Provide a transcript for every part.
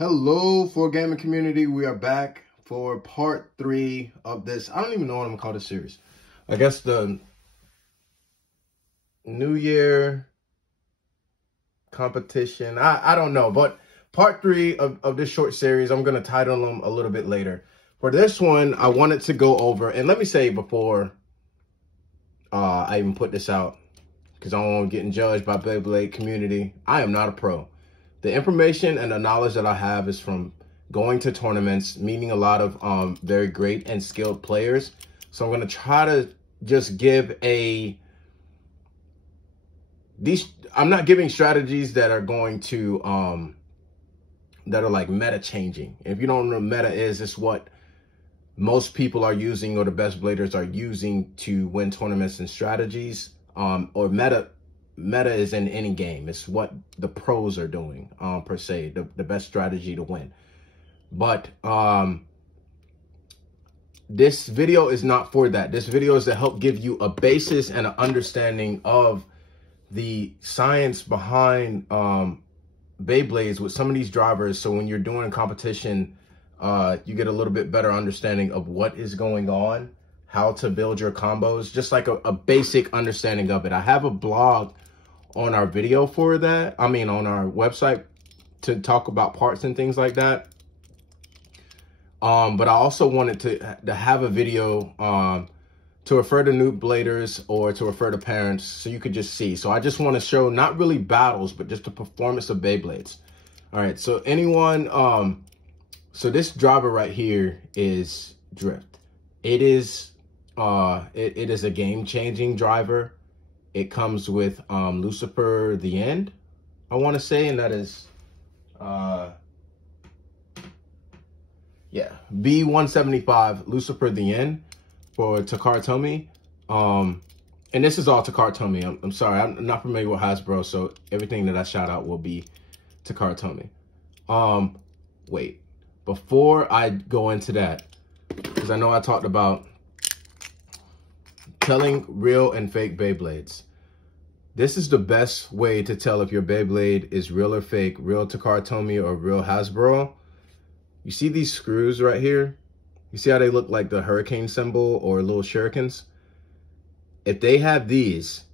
Hello, for gaming community. We are back for part 3 of this. I don't even know what I'm gonna call this series. I guess the New Year competition. I don't know, but part 3 of this short series, I'm gonna title them a little bit later. For this one, I wanted to go over, and let me say before I even put this out, because I don't want to get judged by Beyblade community, I am not a pro. The information and the knowledge that I have is from going to tournaments, meeting a lot of very great and skilled players. So I'm going to try to just give I'm not giving strategies that are going to, that are like meta changing. If you don't know what meta is, it's what most people are using or the best bladers are using to win tournaments and strategies. Or meta is in any game. It's what the pros are doing, per se, the best strategy to win. But this video is not for that. This video is to help give you a basis and an understanding of the science behind Beyblades with some of these drivers. So when you're doing a competition, you get a little bit better understanding of what is going on, how to build your combos, just like a basic understanding of it. I have a blog on our video for that. I mean, on our website to talk about parts and things like that. But I also wanted to have a video to refer to new bladers or to refer to parents so you could just see. So I just want to show not really battles, but just the performance of Beyblades. All right, so so this driver right here is Drift. It is it is a game-changing driver. It comes with Lucifer the End, I want to say, and that is yeah, B175 Lucifer the End for Tapered Disc. And this is all Tapered Disc. I'm sorry, I'm not familiar with Hasbro, so everything that I shout out will be Tapered Disc. Wait, before I go into that, because I know I talked about telling real and fake Beyblades. This is the best way to tell if your Beyblade is real or fake, real Tapered Disc or real Hasbro. You see these screws right here? You see how they look like the hurricane symbol or little shurikens? If they have these,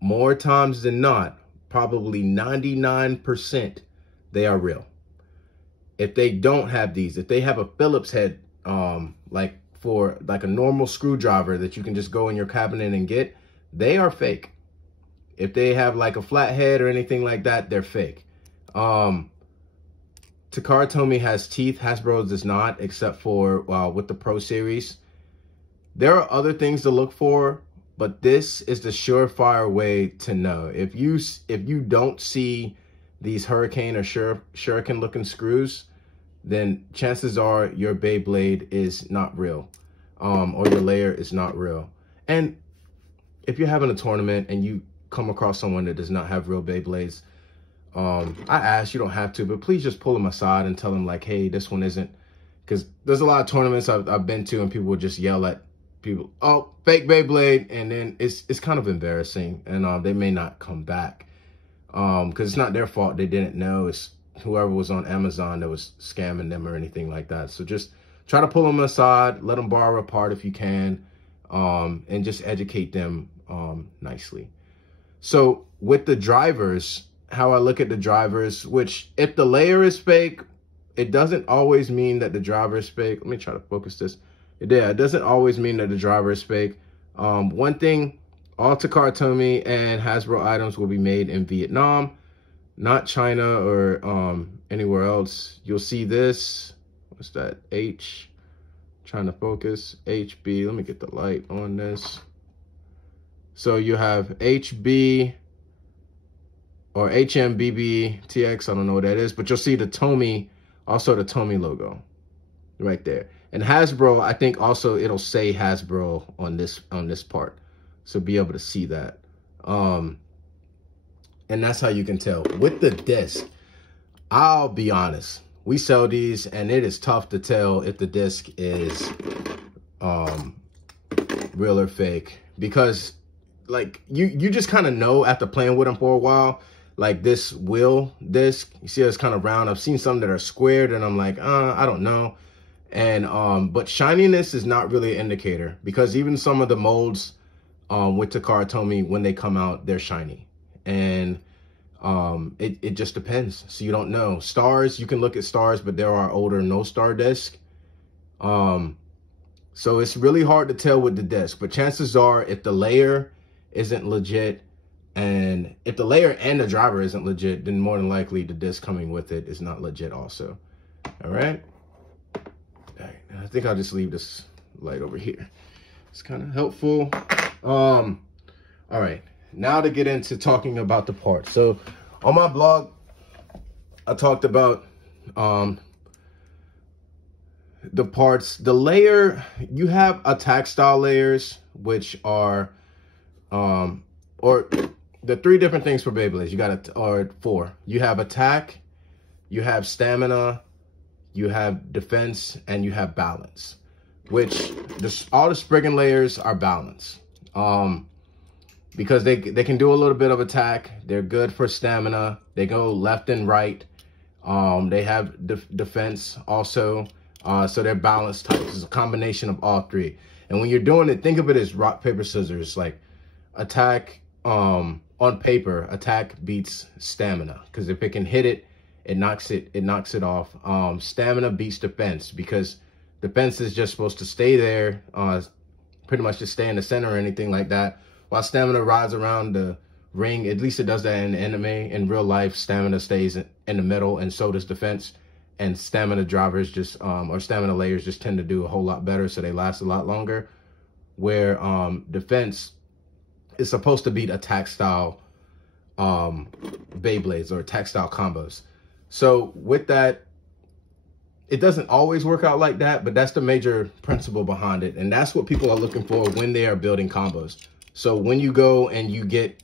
more times than not, probably 99%, they are real. If they don't have these, if they have a Phillips head, like a normal screwdriver that you can just go in your cabinet and get, they are fake. If they have like a flat head or anything like that, they're fake. Tapered Disc has teeth. Hasbro does not, except for with the Pro Series. There are other things to look for, but this is the surefire way to know. If you don't see these hurricane or shuriken looking screws, then chances are your Beyblade is not real, or your layer is not real. And if you're having a tournament and you come across someone that does not have real Beyblades, I ask, you don't have to, but please just pull them aside and tell them like, hey, this one isn't. Because there's a lot of tournaments I've been to and people will just yell at people, oh, fake Beyblade, and then it's kind of embarrassing, and they may not come back because it's not their fault. They didn't know. It's whoever was on Amazon that was scamming them or anything like that. So just try to pull them aside, let them borrow a part if you can, and just educate them nicely. So with the drivers, how I look at the drivers, which if the layer is fake, it doesn't always mean that the driver is fake. Let me try to focus this. Yeah, it doesn't always mean that the driver is fake. One thing, all Tapered Disc and Hasbro items will be made in Vietnam, not China or anywhere else. You'll see this. What's that? H. Trying to focus. HB. Let me get the light on this. So you have HB or HMBBTX. I don't know what that is, but you'll see the Tomy, also the Tomy logo right there. And Hasbro, I think also it'll say Hasbro on this part. So be able to see that. And that's how you can tell. With the disc, I'll be honest, we sell these and it is tough to tell if the disc is real or fake, because like you just kind of know after playing with them for a while. like this wheel disc. You see it's kind of round. I've seen some that are squared and I'm like, I don't know. And but shininess is not really an indicator, because even some of the molds with Takara Tomy, when they come out, they're shiny. And it just depends. So you don't know. Stars, you can look at stars, but there are older no star discs. So it's really hard to tell with the disc, but chances are if the layer isn't legit, and if the layer and the driver isn't legit, then more than likely the disc coming with it is not legit also. All right. I think I'll just leave this light over here. It's kind of helpful. All right, now to get into talking about the parts. So on my blog, I talked about the parts. The layer, you have attack style layers, which are or the 3 different things for Beyblades. You got or 4. You have attack, you have stamina, you have defense, and you have balance, which all the Spriggan layers are balance. Because they can do a little bit of attack. They're good for stamina. They go left and right. They have defense also. So they're balanced types. It's a combination of all 3. And when you're doing it, think of it as rock, paper, scissors. Like attack, on paper, attack beats stamina, because if it can hit it, it knocks it off. Stamina beats defense, because defense is just supposed to stay there, pretty much just stay in the center or anything like that, while stamina rides around the ring. At least it does that in anime. In real life, stamina stays in the middle, and so does defense. And stamina drivers just, or stamina layers just tend to do a whole lot better, so they last a lot longer. Where defense is supposed to beat attack style Beyblades or attack style combos. So with that, it doesn't always work out like that, but that's the major principle behind it. And that's what people are looking for when they are building combos. So when you go and you get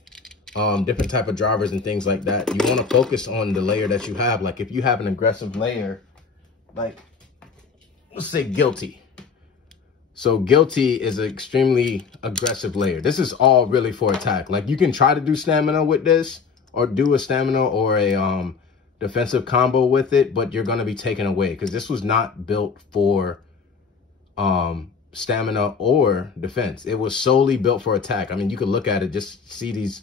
different type of drivers and things like that, you want to focus on the layer that you have. Like if you have an aggressive layer, like let's say Guilty. So Guilty is an extremely aggressive layer. This is all really for attack. Like you can try to do stamina with this, or do a stamina or a defensive combo with it, but you're going to be taken away, because this was not built for stamina or defense. It was solely built for attack. I mean, you could look at it, just see these,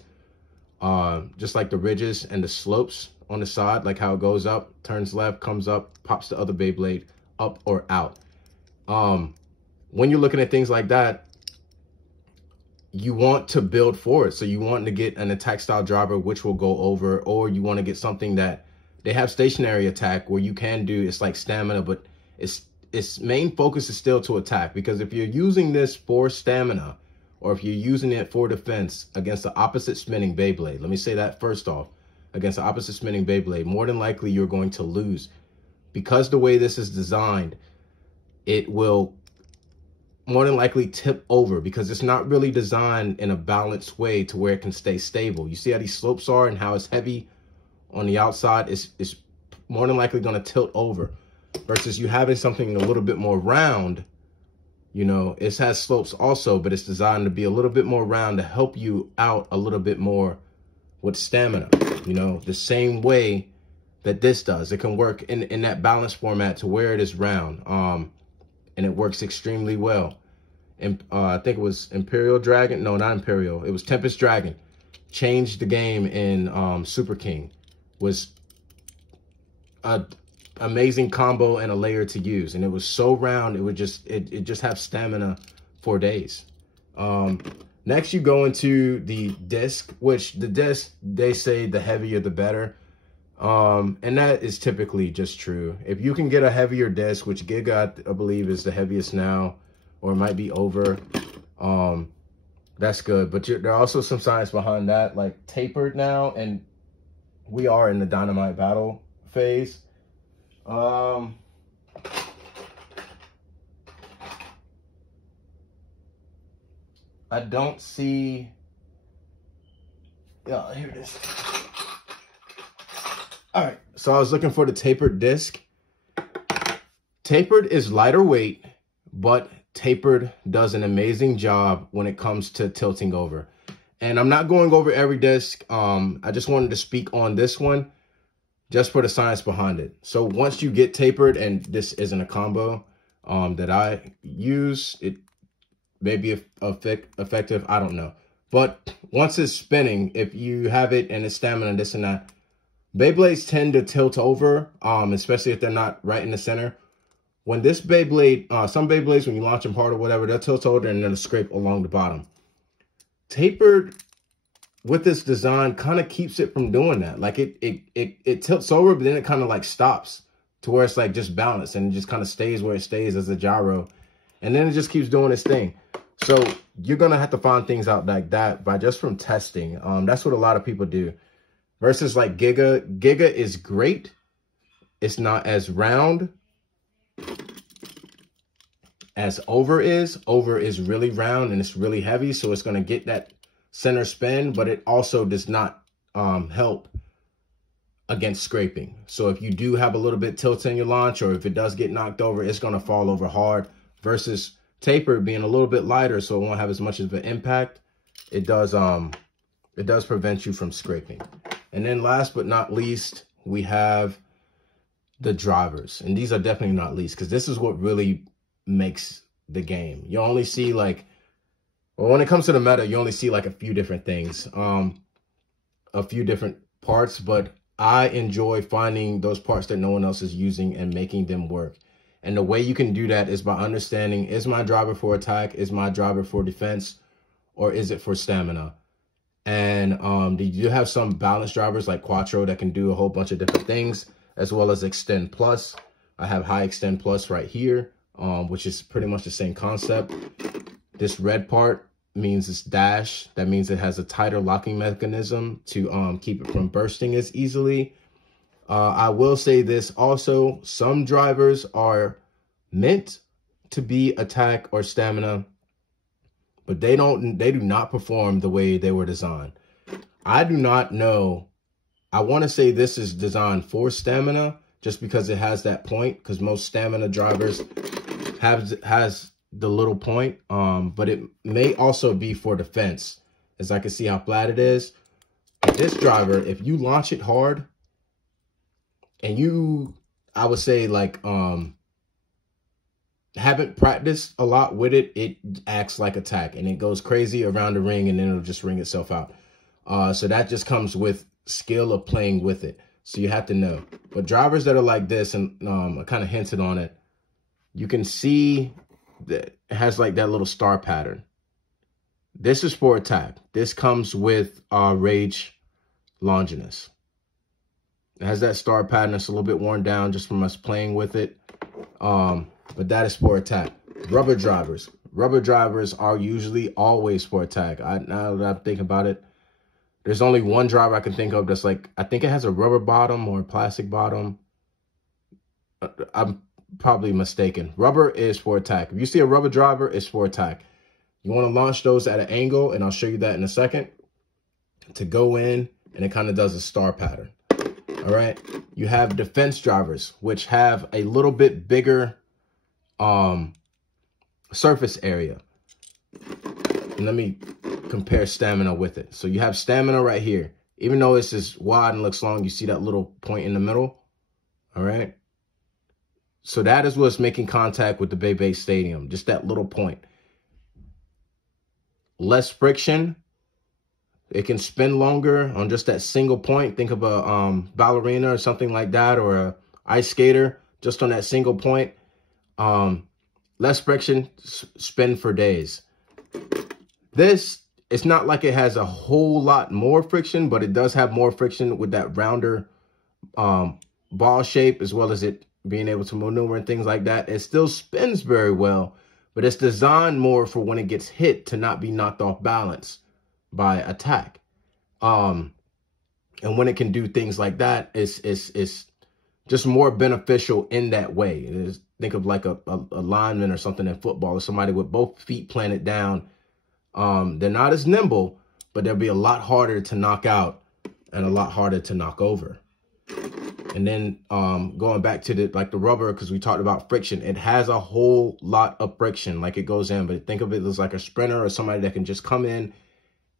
just like the ridges and the slopes on the side, like how it goes up, turns left, comes up, pops the other Beyblade up or out. When you're looking at things like that, you want to build for it. So you want to get an attack style driver, which will go over, or you want to get something that they have stationary attack, where you can do, it's like stamina, but its main focus is still to attack. Because if you're using this for stamina, or if you're using it for defense against the opposite spinning Beyblade, let me say that first off, against the opposite spinning Beyblade, more than likely you're going to lose. Because the way this is designed, it will more than likely tip over, because it's not really designed in a balanced way to where it can stay stable. You see how these slopes are and how it's heavy on the outside? It's more than likely going to tilt over, versus you having something a little bit more round. You know, it has slopes also, but it's designed to be a little bit more round to help you out a little bit more with stamina. You know, the same way that this does. It can work in that balanced format to where it is round. And it works extremely well. And I think it was Imperial Dragon. No, not Imperial. It was Tempest Dragon. Changed the game in Super King. Was a amazing combo and a layer to use. And it was so round, it would just, it just have stamina for days. Next, you go into the disc, which the disc, they say the heavier the better. And that is typically just true. If you can get a heavier disc, which Giga, I believe, is the heaviest now, or it might be over, that's good. But there are also some science behind that, like tapered now, and we are in the Dynamite battle phase. I don't see, yeah, here it is. All right, so I was looking for the tapered disc. Tapered is lighter weight, but tapered does an amazing job when it comes to tilting over. And I'm not going over every disc. I just wanted to speak on this one just for the science behind it. So once you get tapered, and this isn't a combo that I use, it may be effective, I don't know. But once it's spinning, if you have it and it's stamina, this and that, Beyblades tend to tilt over, especially if they're not right in the center. When this Beyblade, some Beyblades, when you launch them hard or whatever, they'll tilt over and they'll scrape along the bottom. Tapered with this design kind of keeps it from doing that. Like it tilts over, but then it kind of like stops to where it's like just balanced, and it just kind of stays where it stays as a gyro. And then it just keeps doing its thing. So you're going to have to find things out like that by just from testing. That's what a lot of people do. Versus like Giga. Giga is great. It's not as round as Over is. Over is really round and it's really heavy. So it's going to get that center spin, but it also does not help against scraping. So if you do have a little bit tilt in your launch, or if it does get knocked over, it's going to fall over hard. Versus Tapered being a little bit lighter, so it won't have as much of an impact. It does prevent you from scraping. And then last but not least, we have the drivers. And these are definitely not least, because this is what really makes the game. You only see like, well, when it comes to the meta, you only see like a few different things, a few different parts, but I enjoy finding those parts that no one else is using and making them work. And the way you can do that is by understanding, is my driver for attack, is my driver for defense, or is it for stamina? And you have some balanced drivers like Quattro that can do a whole bunch of different things, as well as Extend Plus. I have High Extend Plus right here, which is pretty much the same concept. This red part means it's dash. That means it has a tighter locking mechanism to keep it from bursting as easily. I will say this also, some drivers are meant to be attack or stamina, but they do not perform the way they were designed. I do not know. I want to say this is designed for stamina just because it has that point, because most stamina drivers has the little point, but it may also be for defense, as I can see how flat it is. But this driver, if you launch it hard, and you, I would say like, haven't practiced a lot with it, it acts like attack and it goes crazy around the ring, and then it'll just ring itself out. So that just comes with skill of playing with it. So you have to know. But drivers that are like this, and I kind of hinted on it, you can see that it has like that little star pattern. This is for attack. This comes with Rage Longinus. It has that star pattern. It's a little bit worn down just from us playing with it. But that is for attack. Rubber drivers. Rubber drivers are usually always for attack. Now that I think about it, there's only one driver I can think of that's like, I think it has a rubber bottom or a plastic bottom. I'm probably mistaken. Rubber is for attack. If you see a rubber driver, it's for attack. You want to launch those at an angle, and I'll show you that in a second, to go in, and it kind of does a star pattern. All right, you have defense drivers, which have a little bit bigger surface area. And let me compare stamina with it. So you have stamina right here. Even though this is wide and looks long, you see that little point in the middle. All right. So that is what's making contact with the Beyblade Stadium, just that little point. Less friction. It can spin longer on just that single point. Think of a ballerina or something like that, or a ice skater, just on that single point. Less friction, spin for days. This, it's not like it has a whole lot more friction, but it does have more friction with that rounder ball shape, as well as it being able to maneuver and things like that. It still spins very well, but it's designed more for when it gets hit to not be knocked off balance by attack. And when it can do things like that, it's just more beneficial in that way. Think of like a lineman or something in football, or somebody with both feet planted down. They're not as nimble, but they'll be a lot harder to knock out and a lot harder to knock over. And then going back to the rubber, because we talked about friction, it has a whole lot of friction, like it goes in, but think of it as like a sprinter or somebody that can just come in,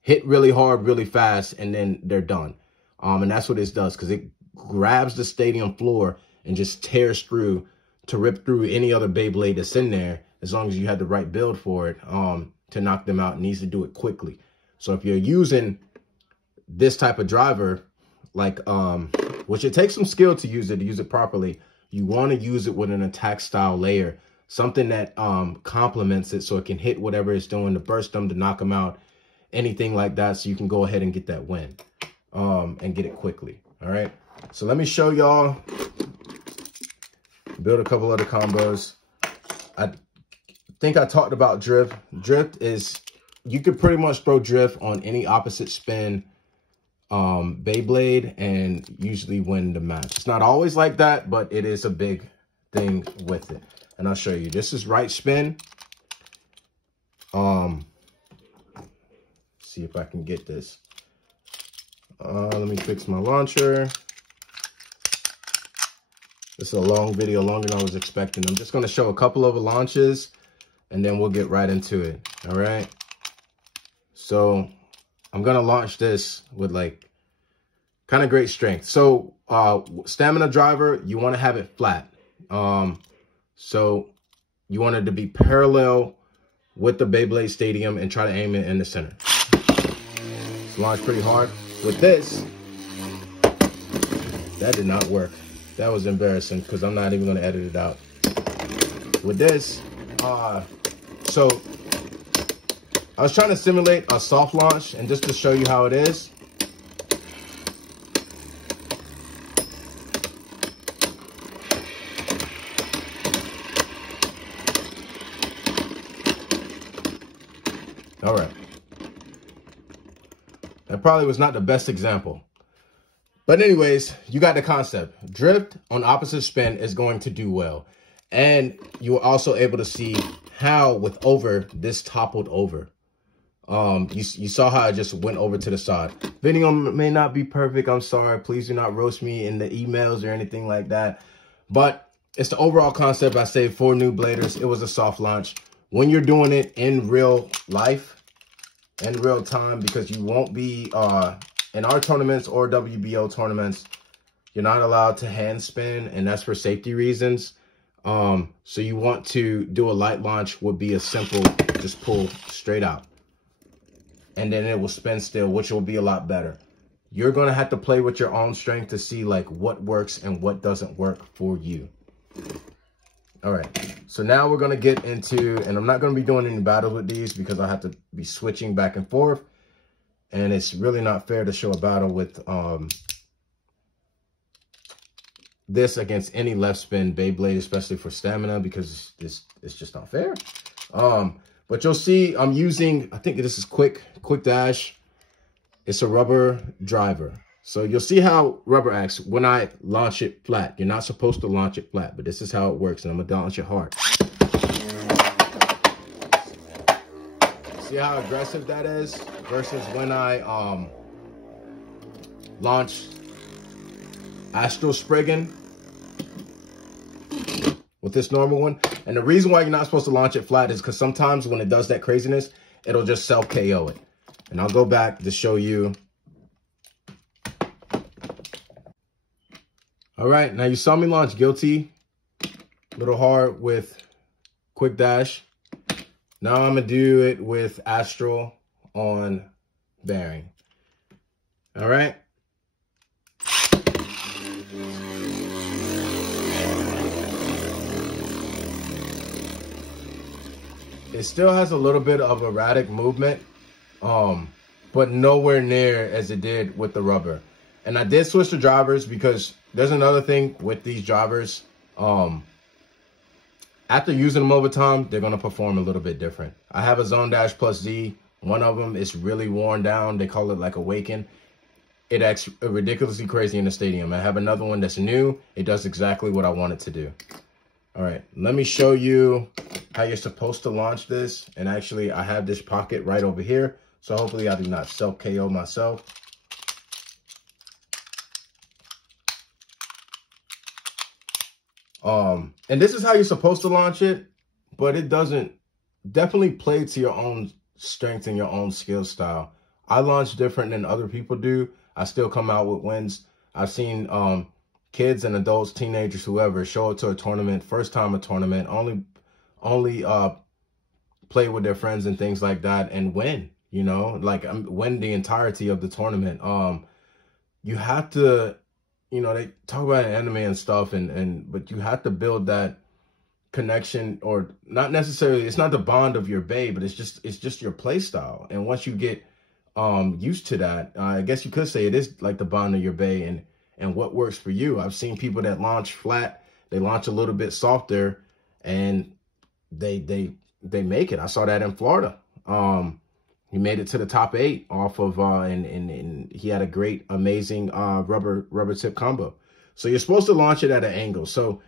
hit really hard, really fast, and then they're done. And that's what this does, because it grabs the stadium floor and just tears through to rip through any other Beyblade that's in there, as long as you had the right build for it to knock them out. It needs to do it quickly. So if you're using this type of driver, like, which it takes some skill to use it properly, you want to use it with an attack style layer, something that complements it so it can hit whatever it's doing to burst them, to knock them out, anything like that, so you can go ahead and get that win and get it quickly. All right, so let me show y'all, build a couple other combos. I think I talked about drift. Drift is, you could pretty much throw drift on any opposite spin Beyblade and usually win the match. It's not always like that, but it is a big thing with it. And I'll show you. This is right spin. See if I can get this. Let me fix my launcher. This is a long video, longer than I was expecting. I'm just going to show a couple of launches and then we'll get right into it. All right. So I'm going to launch this with like kind of great strength. So stamina driver, you want to have it flat. So you want it to be parallel with the Beyblade stadium and try to aim it in the center. Launch pretty hard. With this, that did not work. That was embarrassing because I'm not even going to edit it out. With this, so I was trying to simulate a soft launch, and just to show you how it is. All right. That probably was not the best example. But anyways, you got the concept. Drift on opposite spin is going to do well. And you were also able to see how with over, this toppled over. You saw how I just went over to the side. Video may not be perfect. I'm sorry. Please do not roast me in the emails or anything like that. But it's the overall concept. I say for new bladers, it was a soft launch. When you're doing it in real life, in real time, because you won't be in our tournaments or WBO tournaments, you're not allowed to hand spin, and that's for safety reasons. So you want to do a light launch, would be a simple, just pull straight out. And then it will spin still, which will be a lot better. You're going to have to play with your own strength to see like what works and what doesn't work for you. All right, so now we're going to get into, and I'm not going to be doing any battles with these because I have to be switching back and forth. And it's really not fair to show a battle with this against any left spin Beyblade, especially for stamina, because it's just not fair. But you'll see I'm using, I think this is quick dash. It's a rubber driver. So you'll see how rubber acts when I launch it flat. You're not supposed to launch it flat, but this is how it works. And I'm going to launch it hard. See how aggressive that is versus when I launch Astral Spriggan with this normal one. And the reason why you're not supposed to launch it flat is because sometimes when it does that craziness, it'll just self KO it. And I'll go back to show you. All right, now you saw me launch Guilty, a little hard with Quick Dash. Now I'm gonna do it with Astral on Bearing. All right. It still has a little bit of erratic movement, but nowhere near as it did with the rubber. And I did switch the drivers because there's another thing with these drivers. After using them over time, they're going to perform a little bit different. I have a Zone Dash Plus Z. One of them is really worn down. They call it like Awaken. It acts ridiculously crazy in the stadium. I have another one that's new. It does exactly what I want it to do. All right, let me show you how you're supposed to launch this. And actually, I have this pocket right over here. So hopefully I do not self-KO myself. And this is how you're supposed to launch it, but it doesn't. Definitely play to your own strength and your own skill style I launch different than other people do. I still come out with wins. I've seen kids and adults, teenagers, whoever, show up to a tournament, first time a tournament, only play with their friends and things like that and win, you know, like win the entirety of the tournament. You have to, you know, they talk about anime and stuff, but you have to build that connection, or not necessarily, it's not the bond of your bae, but it's just your play style. And once you get used to that, I guess you could say it is like the bond of your bae and what works for you. I've seen people that launch flat, they launch a little bit softer, and they make it. I saw that in Florida. He made it to the top 8 off of and he had a great, amazing rubber tip combo. So you're supposed to launch it at an angle. So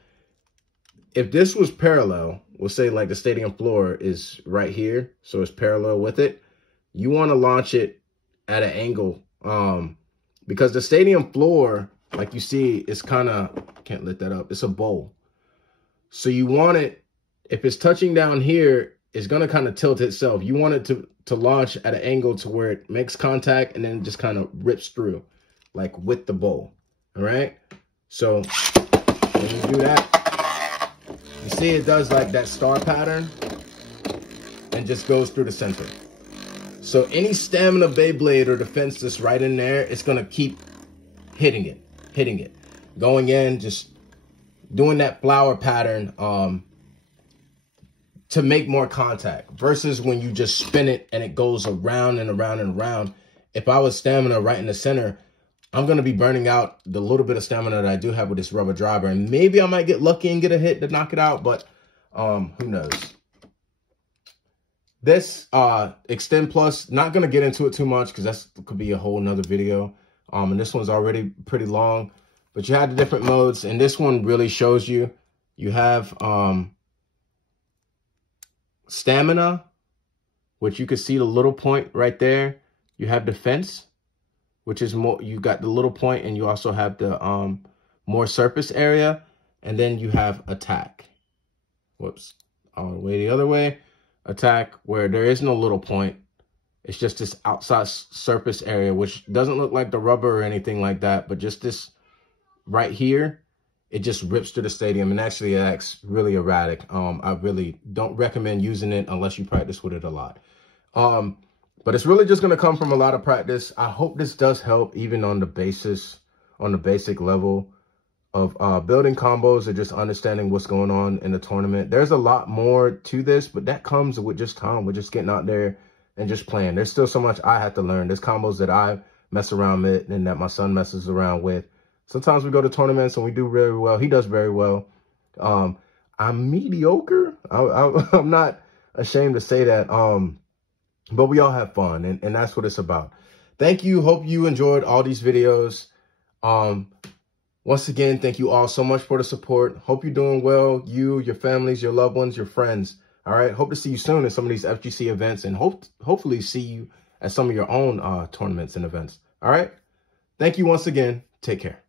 if this was parallel, we'll say like the stadium floor is right here, so it's parallel with it. You want to launch it at an angle, because the stadium floor, like you see, is kind of, can't lift that up, it's a bowl. So you want it, if it's touching down here, it's going to kind of tilt itself. You want it to launch at an angle to where it makes contact and then just kind of rips through, like with the bowl. All right. So when you do that, you see it does like that star pattern and just goes through the center. So any stamina Beyblade or defense that's right in there, it's going to keep hitting it, going in, just doing that flower pattern to make more contact, versus when you just spin it and it goes around and around and around. If I was stamina right in the center, I'm going to be burning out the little bit of stamina that I do have with this rubber driver. And maybe I might get lucky and get a hit to knock it out, but who knows? This Extend Plus, not going to get into it too much because that could be a whole nother video. And this one's already pretty long, but you have the different modes. And this one really shows you, you have stamina, which you can see the little point right there. You have defense, which is more, you got the little point, and you also have the more surface area. And then you have attack. Whoops, all the way the other way. Attack, where there is no little point. It's just this outside surface area, which doesn't look like the rubber or anything like that, but just this right here, it just rips through the stadium, and actually it acts really erratic. I really don't recommend using it unless you practice with it a lot. But it's really just going to come from a lot of practice. I hope this does help even on the basic level of building combos or just understanding what's going on in the tournament. There's a lot more to this, but that comes with just time. We're just getting out there and just playing. There's still so much I have to learn. There's combos that I mess around with and that my son messes around with. Sometimes we go to tournaments and we do very well. He does very well. I'm mediocre. I'm not ashamed to say that. But we all have fun, and that's what it's about. Thank you. Hope you enjoyed all these videos. Once again, thank you all so much for the support. Hope you're doing well. You, your families, your loved ones, your friends. All right. Hope to see you soon at some of these FGC events, and hopefully see you at some of your own tournaments and events. All right. Thank you once again. Take care.